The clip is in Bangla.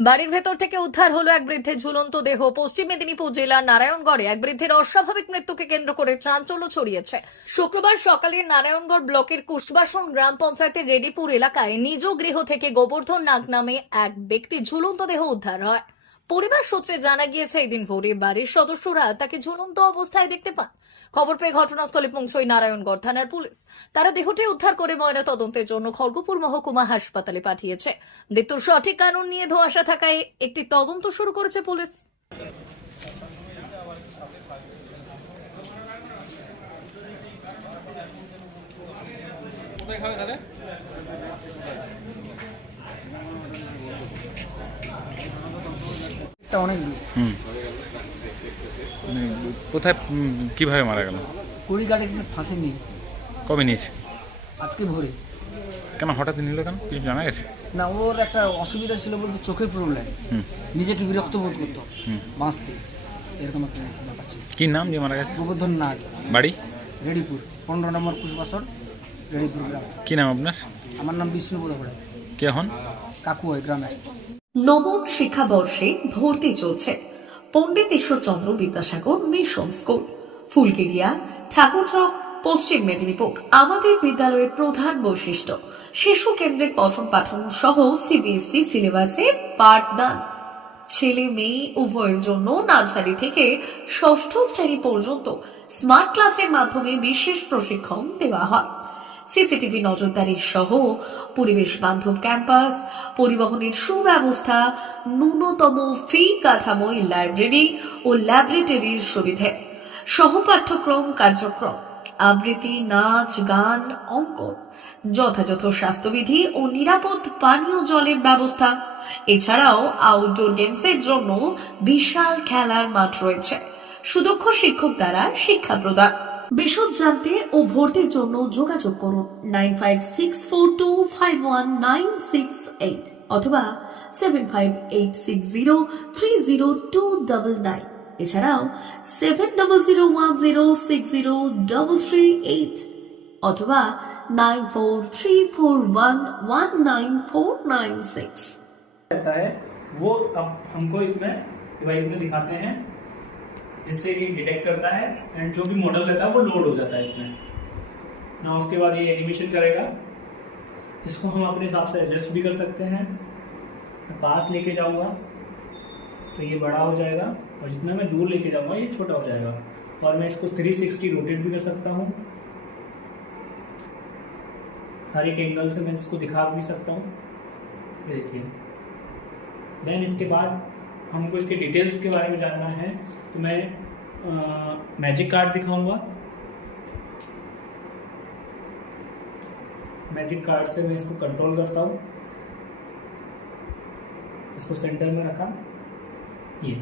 বাড়ির ভেতর থেকে উদ্ধার হলো এক বৃদ্ধের ঝুলন্ত দেহ। পশ্চিম মেদিনীপুর জেলার নারায়ণগড়ে এক বৃদ্ধের অস্বাভাবিক মৃত্যুকে কেন্দ্র করে চাঞ্চল্য ছড়িয়েছে। শুক্রবার সকালে নারায়ণগড় ব্লকের কুশবাসন গ্রাম পঞ্চায়েতের রেডিপুর এলাকায় নিজ গৃহ থেকে গোবর্ধন নাগ নামে এক ব্যক্তির ঝুলন্ত দেহ উদ্ধার হয়। পরিবার সূত্রে জানা গিয়েছে, এদিন ভোরে বাড়ির সদস্যরা তাকে ঝুলন্ত অবস্থায় দেখতে পান। খবর পেয়ে ঘটনাস্থলে পৌঁছয় নারায়ণগড় থানার পুলিশ। তারা দেহটি উদ্ধার করে ময়না তদন্তের জন্য খড়গপুর মহকুমা হাসপাতালে পাঠিয়েছে। মৃত্যুর সঠিক কারণ নিয়ে ধোঁয়াশা থাকায় একটি তদন্ত শুরু করেছে পুলিশ। অনেক হুম কোথায় কিভাবে মারা গেল? কুড়ি গাড়ি কিন্তু ফাঁসি নিয়েছে কবে নিয়েছে? আজকে ভোরে। কেন হঠাৎ নিল, কেন কিছু জানা গেছে? না, ওর একটা অসুবিধা ছিল বলতে চোখের প্রবলেম, নিজেকে বিরক্ত বোধ করতো বাঁচতে, এরকম একটা ব্যাপার ছিল। কি নাম যে মারা গেছে? গোবর্ধন নাগ, বাড়ি? রেডিপুর 15 নম্বর কুশবাসন, রেডিপুর গ্রাম। কি নাম আপনার? আমার নাম বিষ্ণু বড়ে, কে হন? কাকু হয় গ্রামে। নবম শিক্ষাবর্ষে ভর্তি চলছে পণ্ডিত ঈশ্বরচন্দ্র বিদ্যাসাগর মিশন স্কুল, ফুলকেরিয়া, ঠাকুরচক, পশ্চিম মেদিনীপুর। আমাদের বিদ্যালয়ের প্রধান বৈশিষ্ট্য শিশু কেন্দ্রিক পঠন পাঠন সহ সিবিএসই সিলেবাসে পাঠদান। ছেলে মেয়ে উভয়ের জন্য নার্সারি থেকে ষষ্ঠ শ্রেণী পর্যন্ত স্মার্ট ক্লাসের মাধ্যমে বিশেষ প্রশিক্ষণ দেওয়া হয়। সিসিটিভি নজরদারি সহ পরিবেশ বান্ধব ক্যাম্পাস, পরিবহনের সুব্যবস্থা, ন্যূনতম ফি কাঠামোয় লাইব্রেরি ও ল্যাবরেটরির সুবিধে, সহপাঠ্যক্রম কার্যক্রম, আবৃত্তি, নাচ, গান, অঙ্কন, যথাযথ স্বাস্থ্যবিধি ও নিরাপদ পানীয় জলের ব্যবস্থা। এছাড়াও আউটডোর গেমসের জন্য বিশাল খেলার মাঠ রয়েছে। সুদক্ষ শিক্ষক দ্বারা শিক্ষা প্রদান। বিশদ জানতে ও ভর্তির জন্য যোগাযোগ করুন 9564251968 অথবা 7586030299। এছাড়াও 7001060338 অথবা 9434119496। रहता है वो अब हमको इसमें डिवाइस में दिखाते हैं, जिससे ये डिटेक्ट करता है एंड जो भी मॉडल रहता है वो लोड हो जाता है इसमें ना। उसके बाद ये एनिमेशन करेगा। इसको हम अपने हिसाब से एडजस्ट भी कर सकते हैं। मैं पास लेके जाऊंगा तो ये बड़ा हो जाएगा, और जितना मैं दूर लेके जाऊंगा ये छोटा हो जाएगा। और मैं इसको 360 रोटेट भी कर सकता हूँ, हर एक एंगल से मैं इसको दिखा भी सकता हूँ। देखिए, देन इसके बाद हमको इसके डिटेल्स के बारे में जानना है तो मैं मैजिक कार्ड दिखाऊंगा। मैजिक कार्ड से मैं इसको कंट्रोल करता हूँ, इसको सेंटर में रखा, ये